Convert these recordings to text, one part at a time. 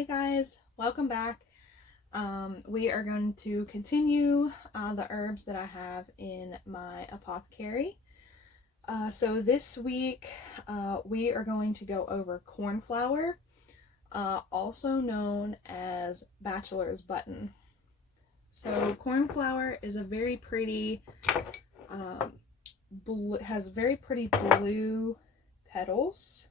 Hey guys, welcome back. We are going to continue the herbs that I have in my apothecary. So this week we are going to go over cornflower, also known as bachelor's button. So cornflower is a very pretty, has very pretty blue petals.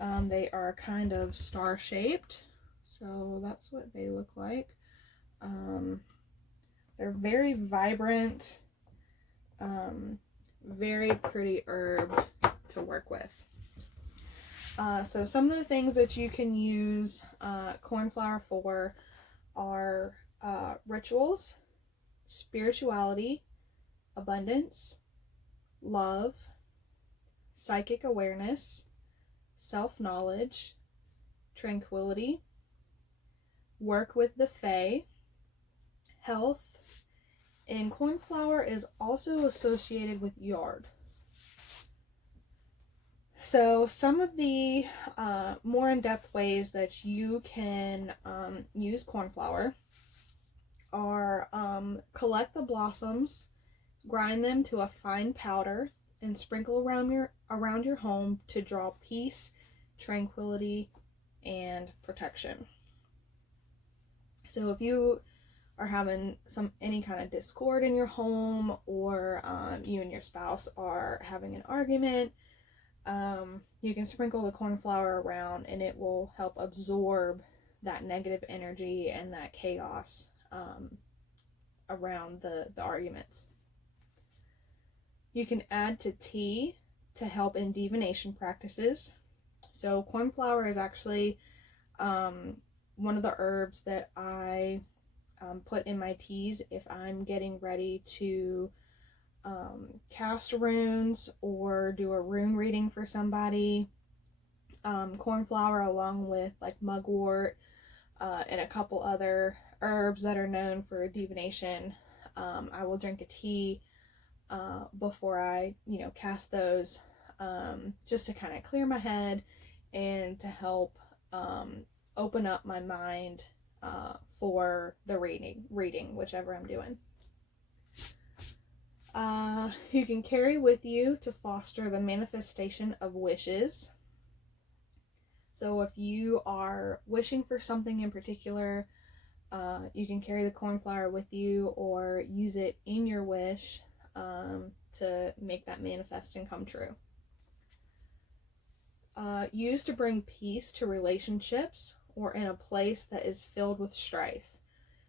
They are kind of star-shaped, so that's what they look like. They're very vibrant, very pretty herb to work with. So some of the things that you can use cornflower for are rituals, spirituality, abundance, love, psychic awareness, self-knowledge, tranquility, work with the fae, health, and cornflower is also associated with yard. So some of the more in-depth ways that you can use cornflower are collect the blossoms, grind them to a fine powder, and sprinkle around your home to draw peace, tranquility, and protection. So if you are having any kind of discord in your home, or you and your spouse are having an argument, you can sprinkle the cornflower around and it will help absorb that negative energy and that chaos around the arguments. You can add to tea to help in divination practices. So cornflower is actually one of the herbs that I put in my teas if I'm getting ready to cast runes or do a rune reading for somebody. Cornflower, along with like mugwort and a couple other herbs that are known for divination. I will drink a tea before I, cast those, just to kind of clear my head and to help open up my mind for the reading, whichever I'm doing. You can carry with you to foster the manifestation of wishes. So if you are wishing for something in particular, you can carry the cornflower with you or use it in your wish to make that manifest and come true. Used to bring peace to relationships or in a place that is filled with strife.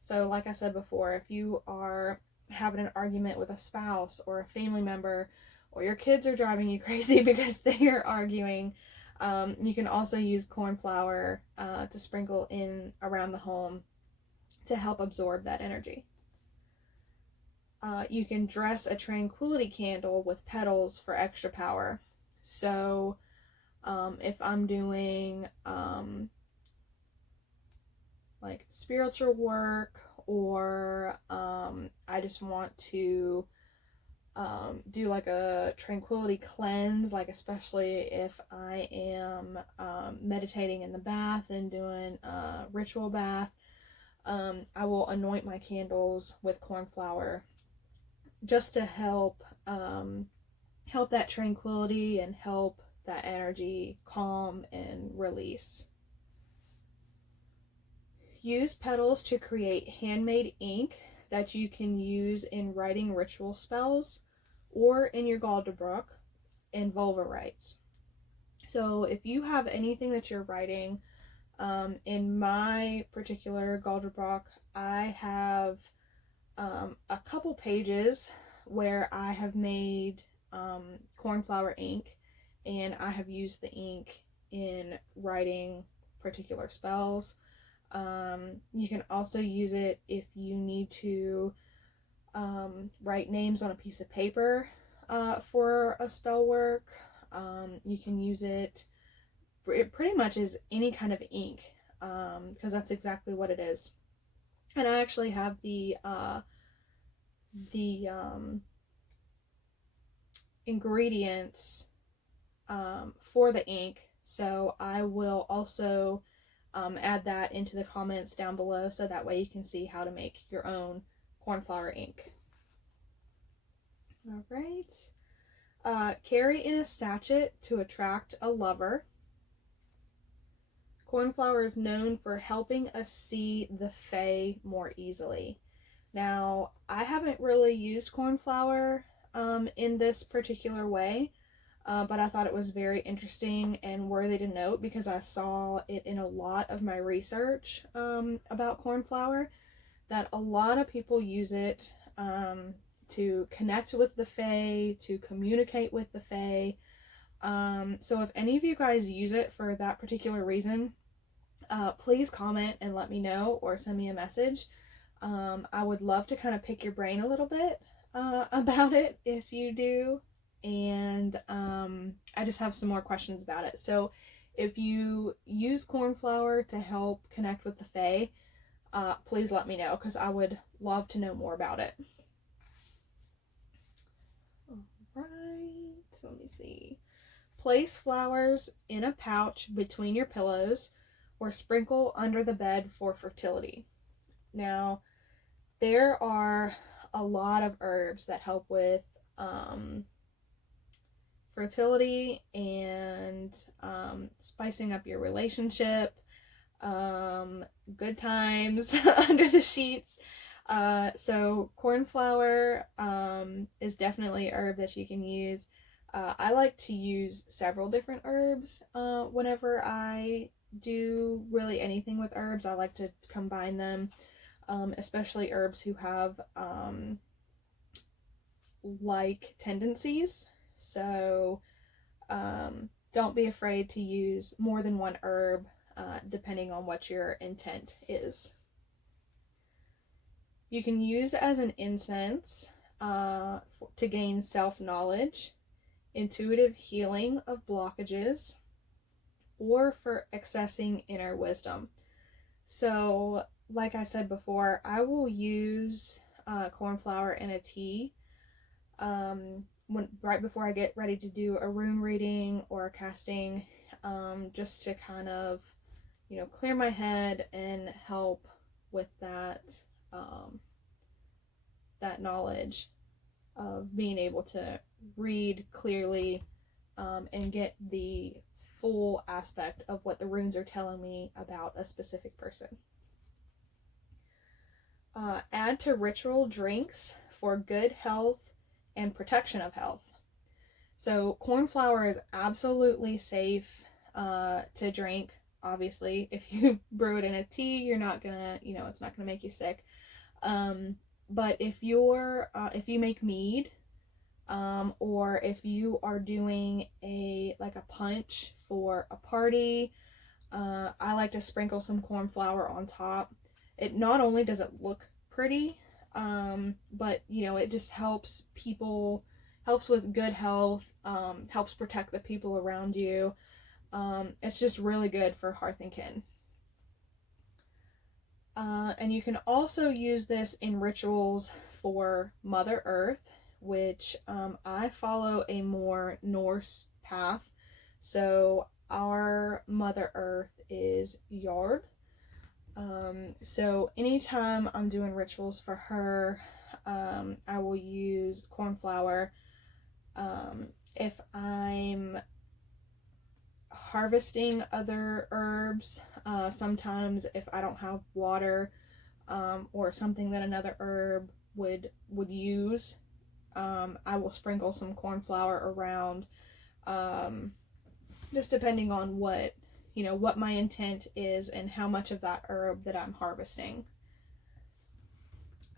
So like I said before, if you are having an argument with a spouse or a family member, or your kids are driving you crazy because they are arguing, you can also use cornflower to sprinkle in around the home to help absorb that energy. You can dress a tranquility candle with petals for extra power. So if I'm doing like spiritual work, or I just want to do like a tranquility cleanse, like especially if I am meditating in the bath and doing a ritual bath, I will anoint my candles with cornflower just to help that tranquility and help that energy calm and release. Use petals to create handmade ink that you can use in writing ritual spells or in your Galderbrook and vulva rites. So if you have anything that you're writing, in my particular Galderbrook, I have a couple pages where I have made cornflower ink, and I have used the ink in writing particular spells. You can also use it if you need to write names on a piece of paper for a spell work. You can use it. It pretty much is any kind of ink, because that's exactly what it is. And I actually have the ingredients for the ink, so I will also add that into the comments down below so that way you can see how to make your own cornflower ink. All right. Carry in a sachet to attract a lover. Cornflower is known for helping us see the fae more easily. Now, I haven't really used cornflower in this particular way, but I thought it was very interesting and worthy to note because I saw it in a lot of my research about cornflower, that a lot of people use it to connect with the fae, to communicate with the fae. So if any of you guys use it for that particular reason, please comment and let me know or send me a message. I would love to kind of pick your brain a little bit about it if you do. And I just have some more questions about it. So if you use cornflower to help connect with the fae, please let me know because I would love to know more about it. Alright, so let me see. Place flowers in a pouch between your pillows or sprinkle under the bed for fertility. Now, there are a lot of herbs that help with fertility and spicing up your relationship, good times under the sheets. So cornflower is definitely a herb that you can use. I like to use several different herbs whenever I do really anything with herbs. I like to combine them, especially herbs who have like tendencies. So don't be afraid to use more than one herb depending on what your intent is. You can use it as an incense to gain self-knowledge, intuitive healing of blockages, or for accessing inner wisdom. So, like I said before, I will use cornflower in a tea right before I get ready to do a rune reading or a casting, just to kind of, clear my head and help with that that knowledge of being able to read clearly and get the full aspect of what the runes are telling me about a specific person. Add to ritual drinks for good health and protection of health. So cornflower is absolutely safe to drink. Obviously, if you brew it in a tea, you're not gonna, it's not gonna make you sick. But if you make mead, or if you are doing a punch for a party, I like to sprinkle some cornflower on top. It not only does it look pretty, but it just helps with good health, helps protect the people around you. It's just really good for hearth and kin. And you can also use this in rituals for Mother Earth, which I follow a more Norse path. So our Mother Earth is Yard. So anytime I'm doing rituals for her, I will use cornflower. If I'm harvesting other herbs, sometimes if I don't have water or something that another herb would use, I will sprinkle some cornflower around, just depending on what my intent is and how much of that herb that I'm harvesting.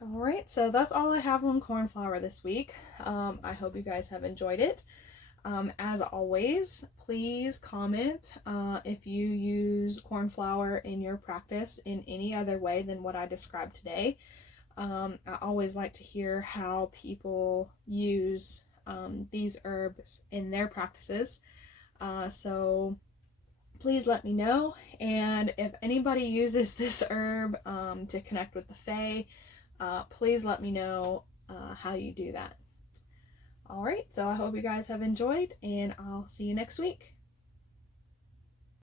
Alright, so that's all I have on cornflower this week. I hope you guys have enjoyed it. As always, please comment if you use cornflower in your practice in any other way than what I described today. I always like to hear how people use these herbs in their practices. So please let me know. And if anybody uses this herb to connect with the fae, please let me know how you do that. Alright, so I hope you guys have enjoyed, and I'll see you next week.